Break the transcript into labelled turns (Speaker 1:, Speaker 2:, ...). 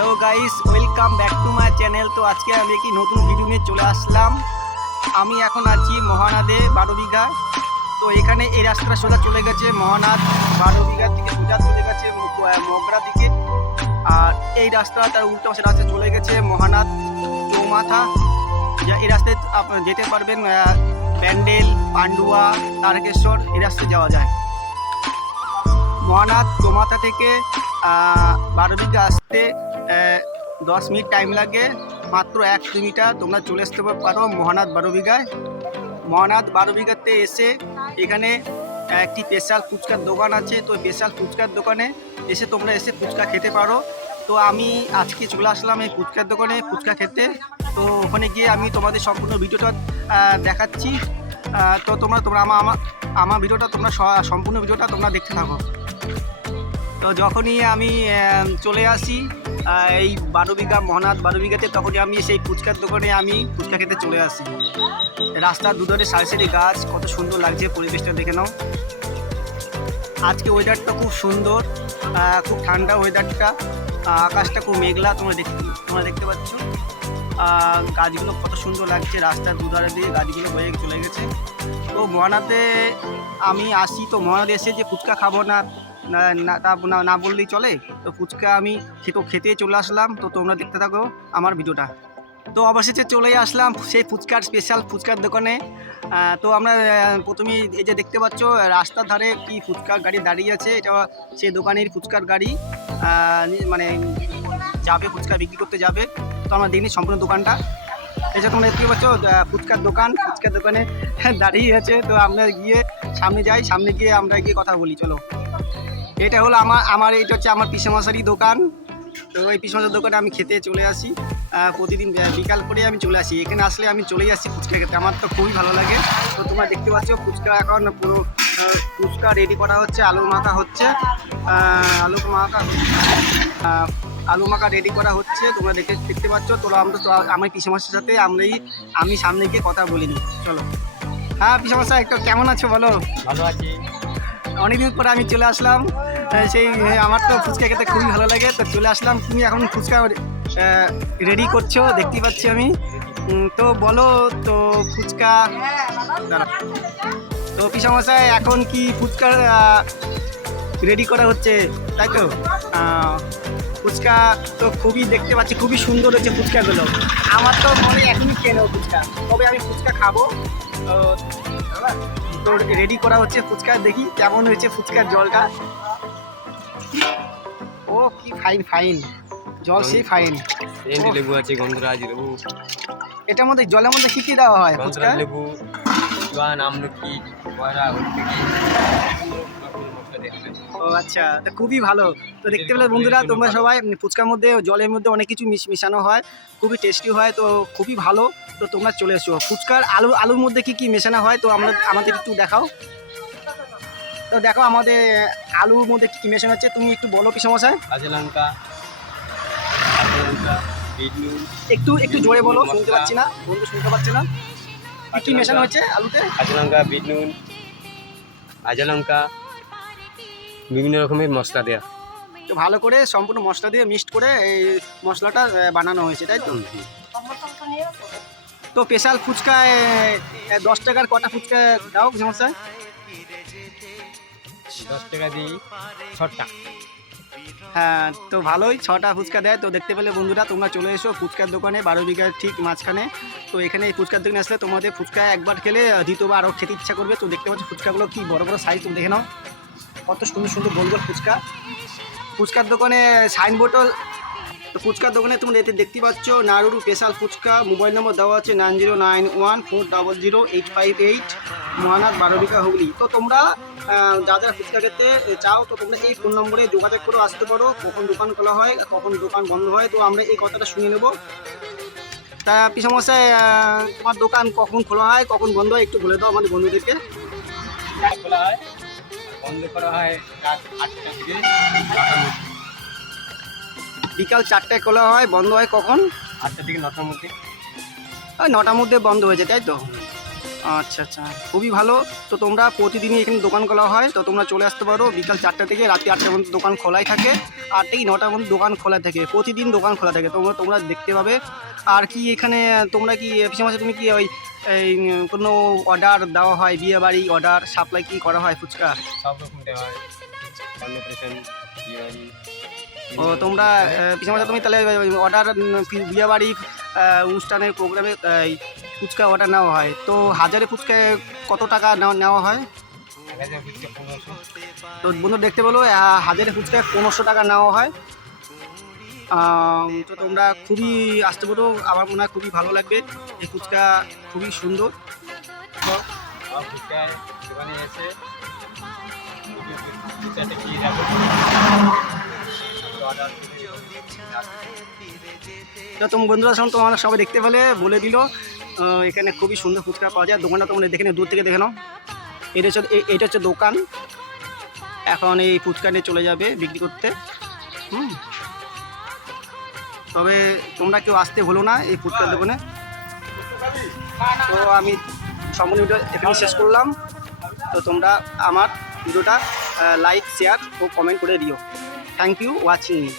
Speaker 1: Hello guys welcome back to my channel তো আজকে আমি একটি নতুন ভিডিও নিয়ে চলে আসলাম। আমি এখন আছি মহানাদে বারো বিঘা তো এখানে এই রাস্তাটা সোজা চলে গেছে মহানাদ বারো বিঘা থেকে সোজা চলে গেছে মগরা দিকে। আর এই রাস্তা তার উল্টো পাশে রাস্তা চলে গেছে মহানাদ চৌমাথা। যা এই রাস্তায় যেতে পারবেন প্যান্ডেল, পান্ডুয়া, তারকেশ্বর, এই রাস্তায় যাওয়া যায়। মহানাথ চৌমাথা থেকে বারো বিঘা আসতে দশ মিনিট টাইম লাগে, মাত্র এক কিলোমিটার তোমরা চলে আসতে পারো মহানাথ বারো বিঘায় মহানাথ বারো বিঘাতে এসে এখানে একটি স্পেশাল ফুচকার দোকান আছে, তো স্পেশাল ফুচকার দোকানে এসে তোমরা এসে ফুচকা খেতে পারো। তো আমি আজকে চলে আসলাম এই ফুচকার দোকানে ফুচকা খেতে। তো ওখানে গিয়ে আমি তোমাদের সম্পূর্ণ ভিডিওটা দেখাচ্ছি। তো তোমরা তোমরা আমার আমার ভিডিওটা তোমরা সম্পূর্ণ ভিডিওটা তোমরা দেখতে থাকো। তো যখনই আমি চলে আসি এই বারো বিঘা মহানাথ বারো বিঘাতে তখনই আমি সেই ফুচকার দোকানে আমি ফুচকা খেতে চলে আসি। রাস্তার দুধারে সারি সারি গাছ, কত সুন্দর লাগছে পরিবেশটা দেখে নাও। আজকে ওয়েদারটা খুব সুন্দর খুব ঠান্ডা ওয়েদারটা আকাশটা খুব মেঘলা, তোমরা দেখতে তোমরা দেখতে পাচ্ছ। গাছগুলো কত সুন্দর লাগছে, রাস্তার দুধারে দিয়ে গাছগুলো বয়ে চলে গেছে। তো মহানাতে আমি আসি, তো মহানাতে এসে যে ফুচকা খাব না না- তা না- বললেই চলে। তো ফুচকা আমি খেতে খেতে চলে আসলাম। তো তোমরা দেখতে থাকো আমার ভিডিওটা। তো অবশেষে চলেই আসলাম সেই ফুচকার স্পেশাল ফুচকার দোকানে। তো আমরা প্রথমেই এই যে দেখতে পাচ্ছ, রাস্তার ধারে কি ফুচকার গাড়ি দাঁড়িয়ে আছে, এটা সেই দোকানের ফুচকার গাড়ি। মানে যাবে, ফুচকা বিক্রি করতে যাবে। তো আমরা দেখিনি সম্পূর্ণ দোকানটা। যে তোমরা দেখতে পাচ্ছ ফুচকার দোকান, ফুচকার দোকানে দাঁড়িয়ে আছে। তো আমরা গিয়ে সামনে যাই, সামনে গিয়ে আমরা গিয়ে কথা বলি, চলো। এটা হলো আমার আমার এটা হচ্ছে আমার পিসেমশারি দোকান। তো ওই পিসেমশার দোকানে আমি খেতে চলে আসি। প্রতিদিন বিকাল করে আমি চলে আসি। এখানে আসলে আমি চলেই আসি ফুচকা খেতে। আমার তো খুবই ভালো লাগে। তো তোমরা দেখতে পাচ্ছ ফুচকা এখন পুরো ফুচকা রেডি করা হচ্ছে আলু মাখা হচ্ছে। আলু মাখা আলু মাখা রেডি করা হচ্ছে। তোমরা দেখে, দেখতে পাচ্ছ? তোরা আমরা তো আমার পিসেমাসের সাথে, আমরাই, আমি সামনে গিয়ে কথা বলিনি। চলো। হ্যাঁ পিসেমাশা একটু কেমন আছো বলো?
Speaker 2: ভালো আছি।
Speaker 1: অনেকদিন পরে আমি চলে আসলাম। সেই আমার তো ফুচকা খেতে খুবই ভালো লাগে। তো চলে আসলাম। তুমি এখন ফুচকা রেডি করছ? দেখতেই পাচ্ছি আমি। তো বলো, তো ফুচকা তো পিসামশাই, এখন কি ফুচকা রেডি করা হচ্ছে? তাই তো? ফুচকা তো খুবই দেখতে পাচ্ছি খুবই সুন্দর হচ্ছে ফুচকাগুলো। আমার তো মনে এখনই খেয়ে নেব ফুচকা। তবে আমি ফুচকা খাব। তো রেডি করা হচ্ছে ফুচকা? দেখি কেমন হয়েছে ফুচকার জলটা। ও কি ফাইন ফাইন জল সেই ফাইন
Speaker 2: লেবু আছে গন্ধরাজ লেবু।
Speaker 1: এটার মধ্যে জলের মধ্যে কি কি দেওয়া হয় ফুচকা?
Speaker 2: লেবু আমলকি
Speaker 1: আচ্ছা তা খুবই ভালো। তো দেখতে পেলে বন্ধুরা তোমরা সবাই ফুচকার মধ্যে জলের মধ্যে অনেক কিছু মিশ মিশানো হয় খুবই টেস্টি হয় তো খুবই ভালো। তো তোমরা চলে এসো। ফুচকার আলু আলুর মধ্যে কি কি মেশানো হয় তো আমরা আমাদের একটু দেখাও। তো দেখো আমাদের আলুর মধ্যে কি কি মেশানো হচ্ছে তুমি একটু বলো কি সমস্যা?
Speaker 2: কাঁচা লঙ্কা
Speaker 1: একটু একটু জোরে বলো শুনতে পাচ্ছি না বন্ধু শুনতে পাচ্ছি না। কি কি মেশানো হচ্ছে আলুতে?
Speaker 2: কাঁচা লঙ্কা বিট নুন কাঁচা লঙ্কা বিভিন্ন রকমের মশলা দেওয়া
Speaker 1: তো ভালো করে সম্পূর্ণ মশলা দিয়ে মিক্সড করে এই মশলাটা বানানো হয়েছে তাই তো? তো স্পেশাল ফুচকায় দশ টাকার কটা ফুচকা দাও সমস্যা
Speaker 2: দশ টাকা দিই ছটা।
Speaker 1: হ্যাঁ তো ভালোই ছটা ফুচকা দেয়। তো দেখতে পেলে বন্ধুরা তোমরা চলে এসো ফুচকার দোকানে বারো বিঘার ঠিক মাঝখানে। তো এখানে এই ফুচকার দোকানে আসলে তোমাদের ফুচকা একবার খেলে দ্বিতীয়বার আরও খেতে ইচ্ছা করবে। তো দেখতে পাচ্ছ ফুচকাগুলো কি বড় বড় সাইজ তুমি দেখে নাও। কত সুন্দর সুন্দর গোল ফুচকা। ফুচকার দোকানে সাইনবোর্ডও ফুচকার দোকানে তোমরা এতে দেখতে পাচ্ছ নাড়ুরু স্পেশাল ফুচকা। মোবাইল নম্বর দেওয়া আছে nine zero nine one four double zero eight five eight Mahanath বারোবিকা Hooghly. তো তোমরা যা যারা ফুচকা খেতে চাও, তো তোমরা এই ফোন নম্বরে যোগাযোগ করে আসতে পারো। কখন দোকান খোলা হয়, কখন দোকান বন্ধ হয়, তো আমরা এই কথাটা শুনে নেব। তা পিসমশাই তোমার দোকান কখন খোলা হয়, কখন বন্ধ হয়, একটু বলে দাও আমাদের বন্ধুদেরকে।
Speaker 2: খোলা হয়। বন্ধ করা হয়। রাত আটটা থেকে
Speaker 1: বিকাল চারটায় খোলা হয় বন্ধ হয় কখন?
Speaker 2: আটটা থেকে নটার মধ্যে।
Speaker 1: ওই নটার মধ্যে বন্ধ হয়েছে তাই তো? আচ্ছা আচ্ছা। খুবই ভালো। তো তোমরা প্রতিদিনই এখানে দোকান খোলা হয় তো তোমরা চলে আসতে পারো বিকাল চারটা থেকে রাত্রি আটটা পর্যন্ত দোকান খোলাই থাকে। আর থেকে নটা পর্যন্ত দোকান খোলা থাকে প্রতিদিন দোকান খোলা থাকে। তোমরা তোমরা দেখতে পাবে। আর কি এখানে তোমরা কি পিছনে মাসে তুমি কি ওই এই কোনো অর্ডার দেওয়া হয় বিয়ে বাড়ি অর্ডার সাপ্লাই কি করা হয় ফুচকা?
Speaker 2: সব হয়। অন্নপ্রাশন
Speaker 1: ও তোমরা পিছনে মাসে তুমি তাহলে অর্ডার বিয়ে বাড়ি অনুষ্ঠানের প্রোগ্রামে এই ফুচকা অর্ডার নেওয়া হয়। তো হাজারে ফুচকায় কত টাকা নেওয়া হয়? তো বন্ধু দেখতে পেল হাজারে ফুচকায় পনেরোশো টাকা নেওয়া হয়। তো তোমরা খুবই আসতে পারো। আমার মনে হয় খুবই ভালো লাগবে। এই ফুচকা খুবই সুন্দর।
Speaker 2: দোকানে এসে
Speaker 1: তোমার বন্ধুরা সঙ্গে তোমার সবাই দেখতে পেলে, বলে দিল এখানে খুবই সুন্দর ফুচকা পাওয়া যায়। দোকানটা তোমরা দেখে দূর থেকে দেখে নাও। এটা হচ্ছে এটা হচ্ছে দোকান। এখন এই ফুচকা নিয়ে চলে যাবে বিক্রি করতে। হুম। তবে তোমরা কেউ আসতে হলো না এই ফুচকার দোকানে। তো আমি সম্পূর্ণ ভিডিও এখানে শেষ করলাম। তো তোমরা আমার ভিডিওটা লাইক শেয়ার ও কমেন্ট করে দিও। Thank you watching me